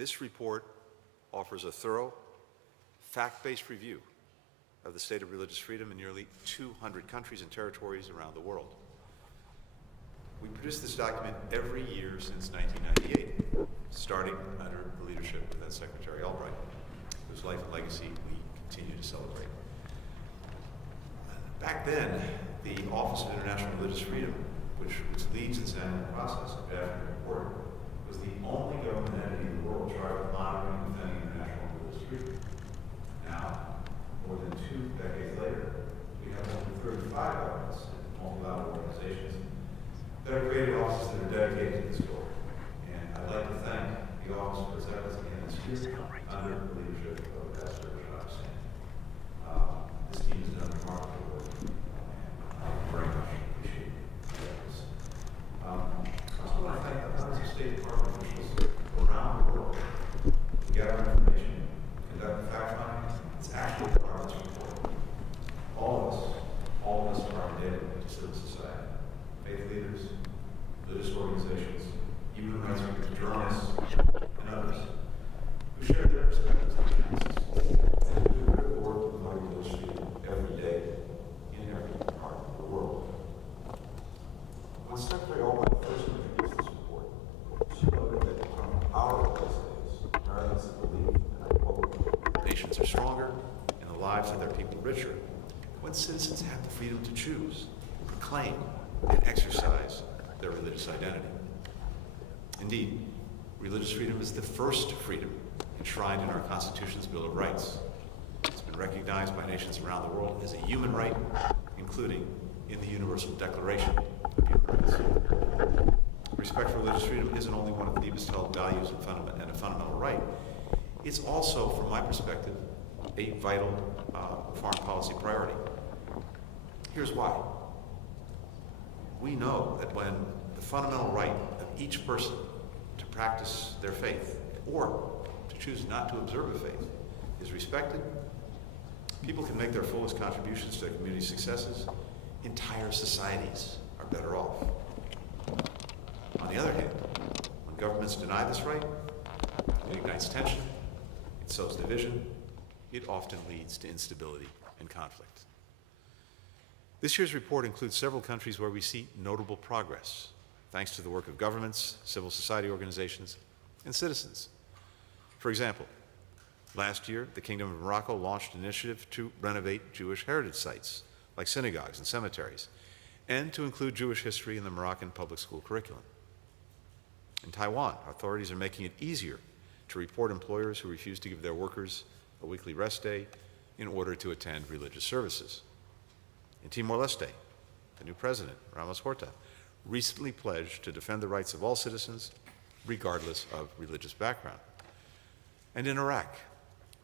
This report offers a thorough, fact-based review of the state of religious freedom in nearly 200 countries and territories around the world. We produced this document every year since 1998, starting under the leadership of then Secretary Albright, whose life and legacy we continue to celebrate. Back then, the Office of International Religious Freedom, which leads its annual process of drafting a report, was the only government entity in the world charged with monitoring and defending international religious freedom. Now, more than 2 decades later, we have over 35 governments and multilateral organizations that have created offices that are dedicated to this story. And I'd like to thank the office for its efforts again this year under the leadership of Ambassador Blinken. This team has done remarkable work, and I very much appreciate the efforts. I also want to thank the hundreds of State Department officials around the world who gather information, conduct fact-finding. It's actually part of this report. All of us are indebted to civil society, faith leaders, religious organizations, human rights groups, journalists, and others who share their perspectives on the analysis and who do critical work to promote religious freedom every day in every part of the world. When Secretary Albright first introduced this report, she noted that from our earliest days, Americans have believed, and I quote, nations are stronger and the lives of their people richer when citizens have the freedom to choose, proclaim, and exercise their religious identity. Indeed, religious freedom is the first freedom enshrined in our Constitution's Bill of Rights. It's been recognized by nations around the world as a human right, including in the Universal Declaration of Human Rights. Respect for religious freedom isn't only one of the deepest held values and a fundamental right. It's also, from my perspective, a vital foreign policy priority. Here's why. We know that when the fundamental right of each person to practice their faith or to choose not to observe a faith is respected, people can make their fullest contributions to their community's successes. Entire societies are better off. On the other hand, when governments deny this right, it ignites tension, it sows division, it often leads to instability and conflict. This year's report includes several countries where we see notable progress, thanks to the work of governments, civil society organizations, and citizens. For example, last year, the Kingdom of Morocco launched an initiative to renovate Jewish heritage sites, like synagogues and cemeteries, and to include Jewish history in the Moroccan public school curriculum. In Taiwan, authorities are making it easier to report employers who refuse to give their workers a weekly rest day in order to attend religious services. In Timor-Leste, the new president, Ramos Horta, recently pledged to defend the rights of all citizens, regardless of religious background. And in Iraq,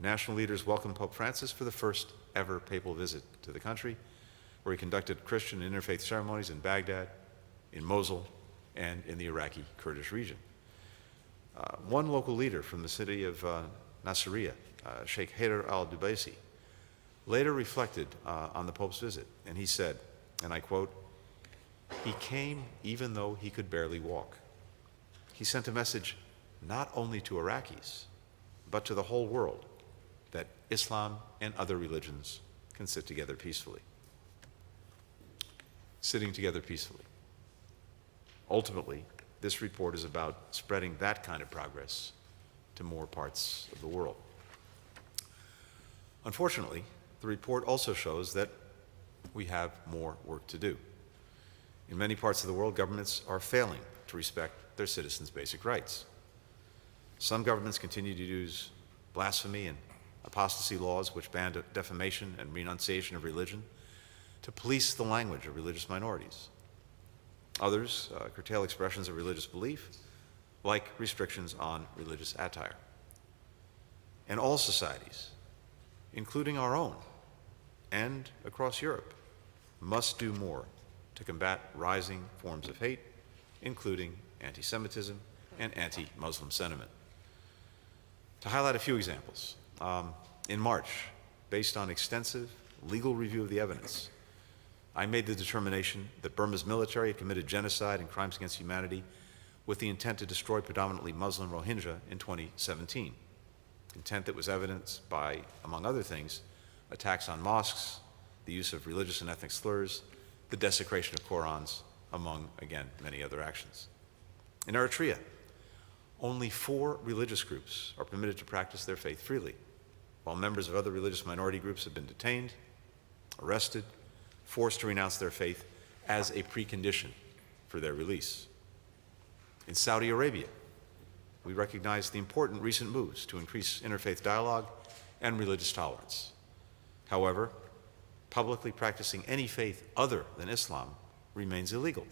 national leaders welcomed Pope Francis for the first ever papal visit to the country, where he conducted Christian and interfaith ceremonies in Baghdad, in Mosul, and in the Iraqi Kurdish region. One local leader from the city of Nasiriyah, Sheikh Haider al-Dubaisi, later reflected on the Pope's visit, and he said, and I quote, "He came even though he could barely walk. He sent a message not only to Iraqis, but to the whole world, that Islam and other religions can sit together peacefully." Sitting together peacefully. Ultimately, this report is about spreading that kind of progress to more parts of the world. Unfortunately, the report also shows that we have more work to do. In many parts of the world, governments are failing to respect their citizens' basic rights. Some governments continue to use blasphemy and apostasy laws which ban defamation and renunciation of religion to police the language of religious minorities. Others curtail expressions of religious belief, like restrictions on religious attire. And all societies, including our own and across Europe, must do more to combat rising forms of hate, including anti-Semitism and anti-Muslim sentiment. To highlight a few examples, in March, based on extensive legal review of the evidence, I made the determination that Burma's military had committed genocide and crimes against humanity with the intent to destroy predominantly Muslim Rohingya in 2017. Intent that was evidenced by, among other things, attacks on mosques, the use of religious and ethnic slurs, the desecration of Qurans, among, again, many other actions. In Eritrea, only 4 religious groups are permitted to practice their faith freely, while members of other religious minority groups have been detained, arrested, forced to renounce their faith as a precondition for their release. In Saudi Arabia, we recognize the important recent moves to increase interfaith dialogue and religious tolerance. However, publicly practicing any faith other than Islam remains illegal,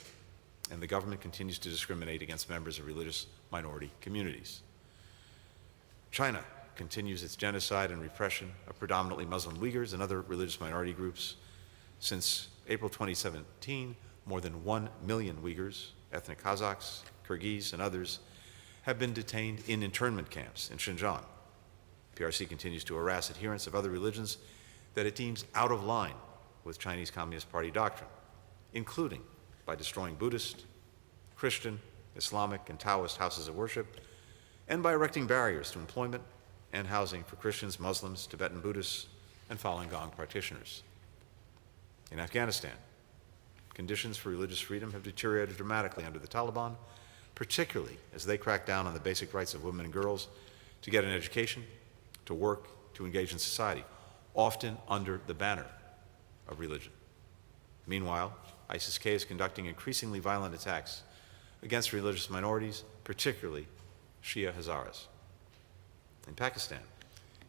and the government continues to discriminate against members of religious minority communities. China continues its genocide and repression of predominantly Muslim Uyghurs and other religious minority groups. Since April 2017, more than 1 million Uyghurs, ethnic Kazakhs, Kyrgyz, and others have been detained in internment camps in Xinjiang. PRC continues to harass adherents of other religions that it deems out of line with Chinese Communist Party doctrine, including by destroying Buddhist, Christian, Islamic, and Taoist houses of worship, and by erecting barriers to employment and housing for Christians, Muslims, Tibetan Buddhists, and Falun Gong practitioners. In Afghanistan, conditions for religious freedom have deteriorated dramatically under the Taliban, particularly as they crack down on the basic rights of women and girls to get an education, to work, to engage in society, often under the banner of religion. Meanwhile, ISIS-K is conducting increasingly violent attacks against religious minorities, particularly Shia Hazaras. In Pakistan,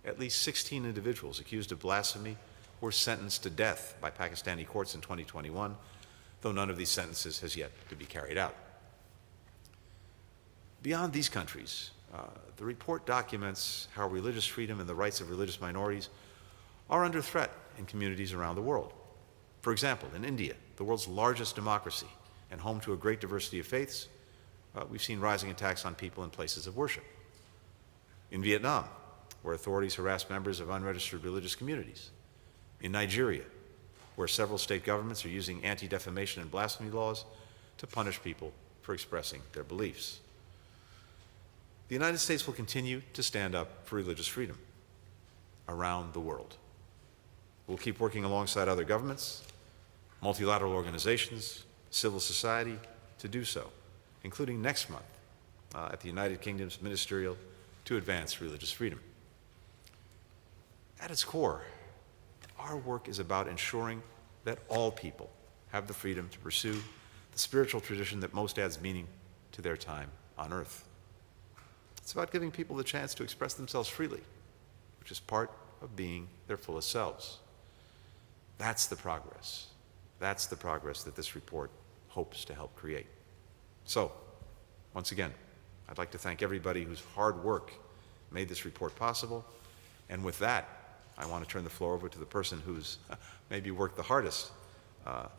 at least 16 individuals accused of blasphemy were sentenced to death by Pakistani courts in 2021, though none of these sentences has yet to be carried out. Beyond these countries, the report documents how religious freedom and the rights of religious minorities are under threat in communities around the world. For example, in India, the world's largest democracy and home to a great diversity of faiths, we've seen rising attacks on people in places of worship. In Vietnam, where authorities harass members of unregistered religious communities. In Nigeria, where several state governments are using anti-defamation and blasphemy laws to punish people for expressing their beliefs. The United States will continue to stand up for religious freedom around the world. We'll keep working alongside other governments, multilateral organizations, civil society to do so, including next month at the United Kingdom's Ministerial to Advance Religious Freedom. At its core, our work is about ensuring that all people have the freedom to pursue the spiritual tradition that most adds meaning to their time on earth. It's about giving people the chance to express themselves freely, which is part of being their fullest selves. That's the progress. That's the progress that this report hopes to help create. So, once again, I'd like to thank everybody whose hard work made this report possible. And with that, I want to turn the floor over to the person who's maybe worked the hardest,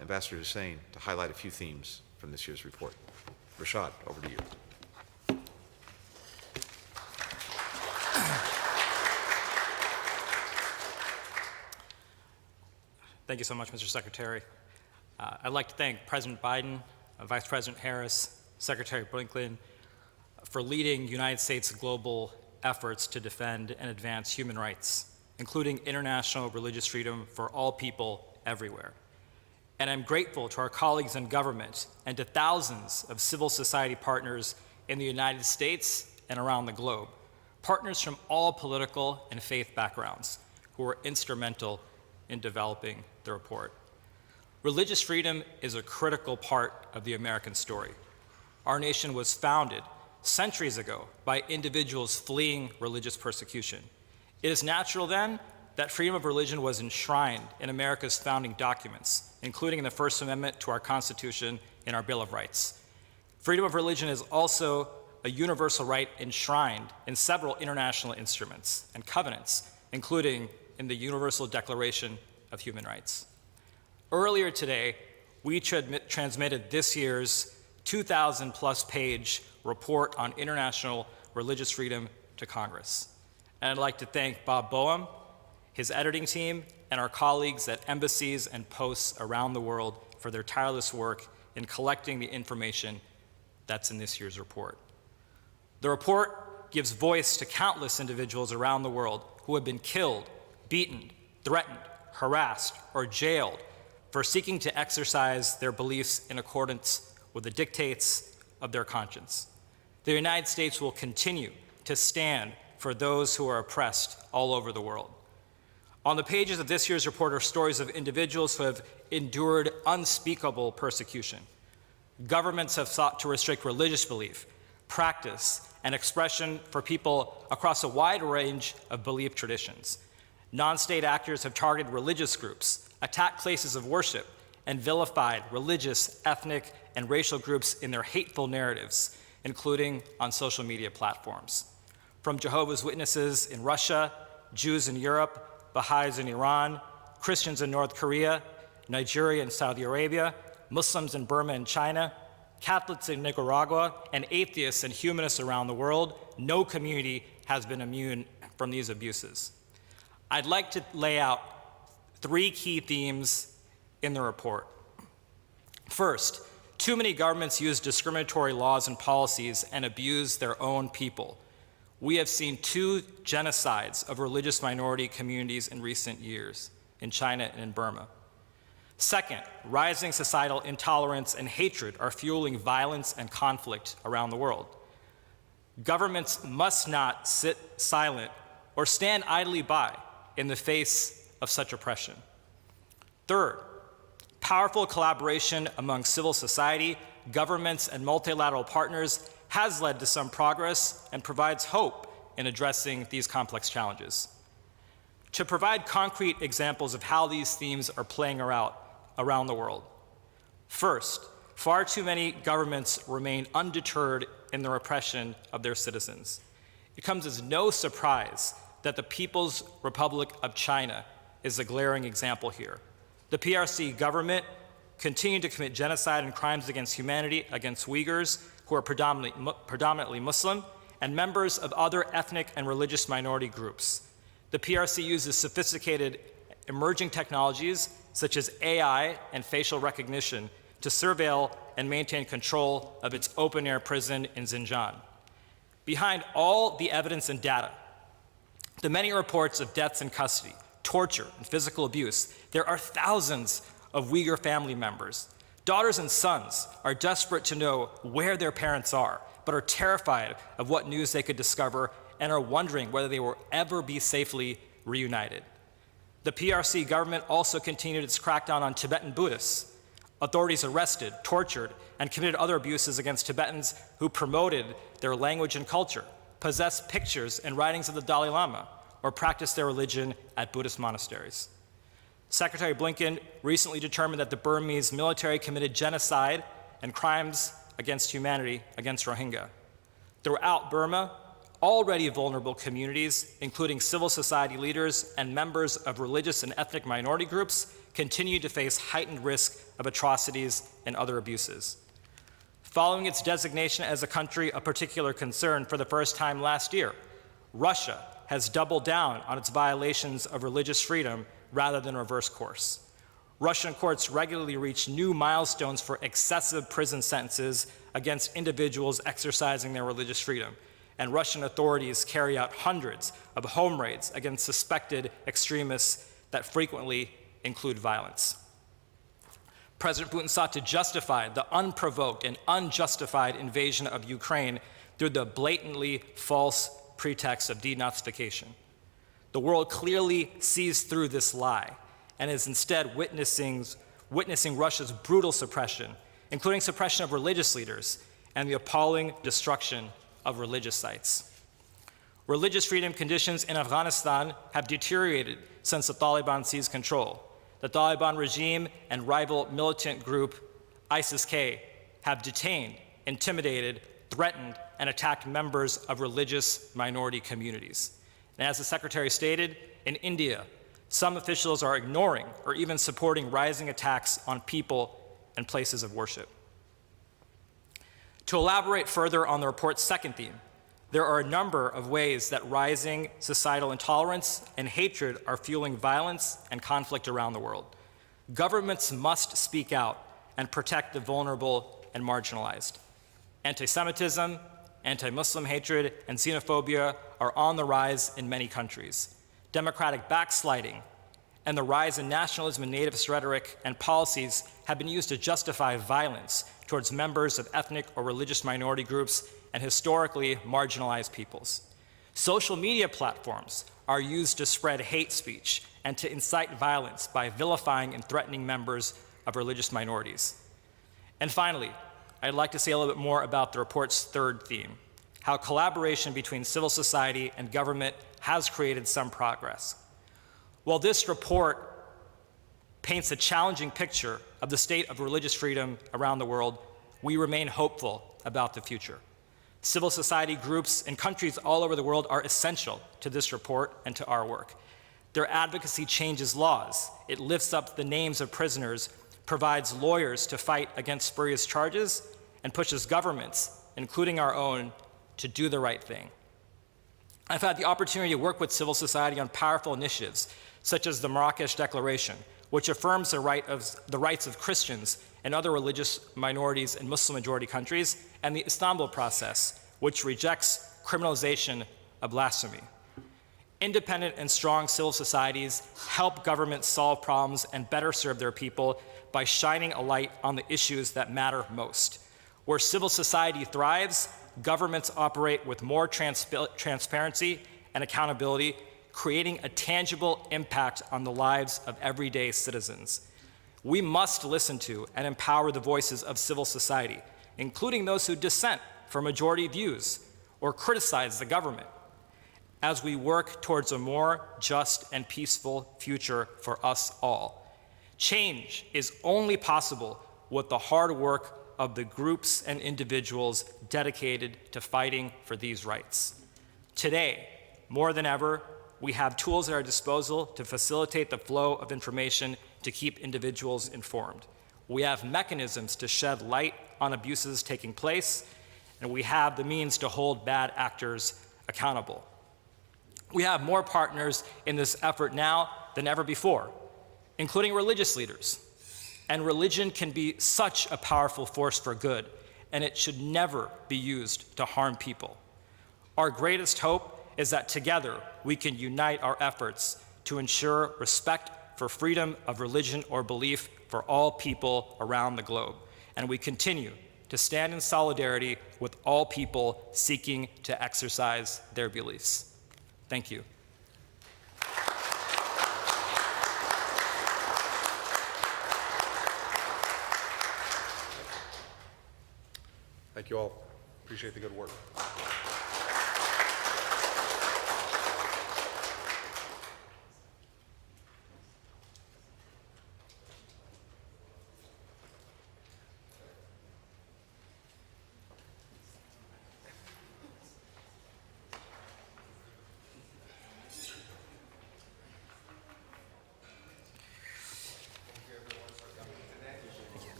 Ambassador Hussain, to highlight a few themes from this year's report. Rashad, over to you. Thank you so much, Mr. Secretary. I'd like to thank President Biden, Vice President Harris, Secretary Blinken for leading United States global efforts to defend and advance human rights, including international religious freedom for all people everywhere. And I'm grateful to our colleagues in government and to thousands of civil society partners in the United States and around the globe, partners from all political and faith backgrounds who were instrumental in developing the report. Religious freedom is a critical part of the American story. Our nation was founded centuries ago by individuals fleeing religious persecution. It is natural then that freedom of religion was enshrined in America's founding documents, including in the First Amendment to our Constitution and our Bill of Rights. Freedom of religion is also a universal right enshrined in several international instruments and covenants, including in the Universal Declaration of Human Rights. Earlier today, we transmitted this year's 2,000-plus page report on international religious freedom to Congress. And I'd like to thank Bob Boehm, his editing team, and our colleagues at embassies and posts around the world for their tireless work in collecting the information that's in this year's report. The report gives voice to countless individuals around the world who have been killed, beaten, threatened, harassed, or jailed for seeking to exercise their beliefs in accordance with the dictates of their conscience. The United States will continue to stand for those who are oppressed all over the world. On the pages of this year's report are stories of individuals who have endured unspeakable persecution. Governments have sought to restrict religious belief, practice, and expression for people across a wide range of belief traditions. Non-state actors have targeted religious groups, attacked places of worship, and vilified religious, ethnic, and racial groups in their hateful narratives, including on social media platforms. From Jehovah's Witnesses in Russia, Jews in Europe, Baha'is in Iran, Christians in North Korea, Nigeria and Saudi Arabia, Muslims in Burma and China, Catholics in Nicaragua, and atheists and humanists around the world, no community has been immune from these abuses. I'd like to lay out 3 key themes in the report. First, too many governments use discriminatory laws and policies and abuse their own people. We have seen 2 genocides of religious minority communities in recent years, in China and in Burma. Second, rising societal intolerance and hatred are fueling violence and conflict around the world. Governments must not sit silent or stand idly by in the face of such oppression. Third, powerful collaboration among civil society, governments, and multilateral partners has led to some progress and provides hope in addressing these complex challenges. To provide concrete examples of how these themes are playing out around the world. First, far too many governments remain undeterred in the repression of their citizens. It comes as no surprise that the People's Republic of China is a glaring example here. The PRC government continued to commit genocide and crimes against humanity against Uyghurs, who are predominantly Muslim, and members of other ethnic and religious minority groups. The PRC uses sophisticated emerging technologies such as AI and facial recognition to surveil and maintain control of its open-air prison in Xinjiang. Behind all the evidence and data, the many reports of deaths in custody, torture, and physical abuse, there are thousands of Uyghur family members. Daughters and sons are desperate to know where their parents are, but are terrified of what news they could discover and are wondering whether they will ever be safely reunited. The PRC government also continued its crackdown on Tibetan Buddhists. Authorities arrested, tortured, and committed other abuses against Tibetans who promoted their language and culture, possessed pictures and writings of the Dalai Lama, or practiced their religion at Buddhist monasteries. Secretary Blinken recently determined that the Burmese military committed genocide and crimes against humanity against Rohingya. Throughout Burma, already vulnerable communities, including civil society leaders and members of religious and ethnic minority groups, continue to face heightened risk of atrocities and other abuses. Following its designation as a country of particular concern for the first time last year, Russia has doubled down on its violations of religious freedom rather than reverse course. Russian courts regularly reach new milestones for excessive prison sentences against individuals exercising their religious freedom, and Russian authorities carry out hundreds of home raids against suspected extremists that frequently include violence. President Putin sought to justify the unprovoked and unjustified invasion of Ukraine through the blatantly false pretext of denazification. The world clearly sees through this lie and is instead witnessing Russia's brutal suppression, including suppression of religious leaders and the appalling destruction of religious sites. Religious freedom conditions in Afghanistan have deteriorated since the Taliban seized control. The Taliban regime and rival militant group ISIS-K have detained, intimidated, threatened, and attacked members of religious minority communities. And as the Secretary stated, in India, some officials are ignoring or even supporting rising attacks on people and places of worship. To elaborate further on the report's second theme, there are a number of ways that rising societal intolerance and hatred are fueling violence and conflict around the world. Governments must speak out and protect the vulnerable and marginalized. Anti-Semitism, anti-Muslim hatred, and xenophobia are on the rise in many countries. Democratic backsliding and the rise in nationalism and nativist rhetoric and policies have been used to justify violence towards members of ethnic or religious minority groups and historically marginalized peoples. Social media platforms are used to spread hate speech and to incite violence by vilifying and threatening members of religious minorities. And finally, I'd like to say a little bit more about the report's third theme, how collaboration between civil society and government has created some progress. While this report paints a challenging picture of the state of religious freedom around the world, we remain hopeful about the future. Civil society groups in countries all over the world are essential to this report and to our work. Their advocacy changes laws. It lifts up the names of prisoners, provides lawyers to fight against spurious charges, and pushes governments, including our own, to do the right thing. I've had the opportunity to work with civil society on powerful initiatives, such as the Marrakesh Declaration, which affirms the rights of Christians and other religious minorities in Muslim-majority countries, and the Istanbul Process, which rejects criminalization of blasphemy. Independent and strong civil societies help governments solve problems and better serve their people by shining a light on the issues that matter most. Where civil society thrives, governments operate with more transparency and accountability, creating a tangible impact on the lives of everyday citizens. We must listen to and empower the voices of civil society, including those who dissent from majority views or criticize the government, as we work towards a more just and peaceful future for us all. Change is only possible with the hard work of the groups and individuals dedicated to fighting for these rights. Today, more than ever, we have tools at our disposal to facilitate the flow of information to keep individuals informed. We have mechanisms to shed light on abuses taking place, and we have the means to hold bad actors accountable. We have more partners in this effort now than ever before, including religious leaders. And religion can be such a powerful force for good, and it should never be used to harm people. Our greatest hope is that together we can unite our efforts to ensure respect for freedom of religion or belief for all people around the globe. And we continue to stand in solidarity with all people seeking to exercise their beliefs. Thank you. Thank you all. Appreciate the good work.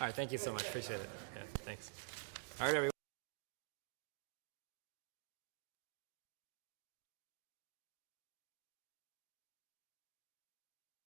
All right, thank you so much. Appreciate it. Yeah, thanks. All right, everyone.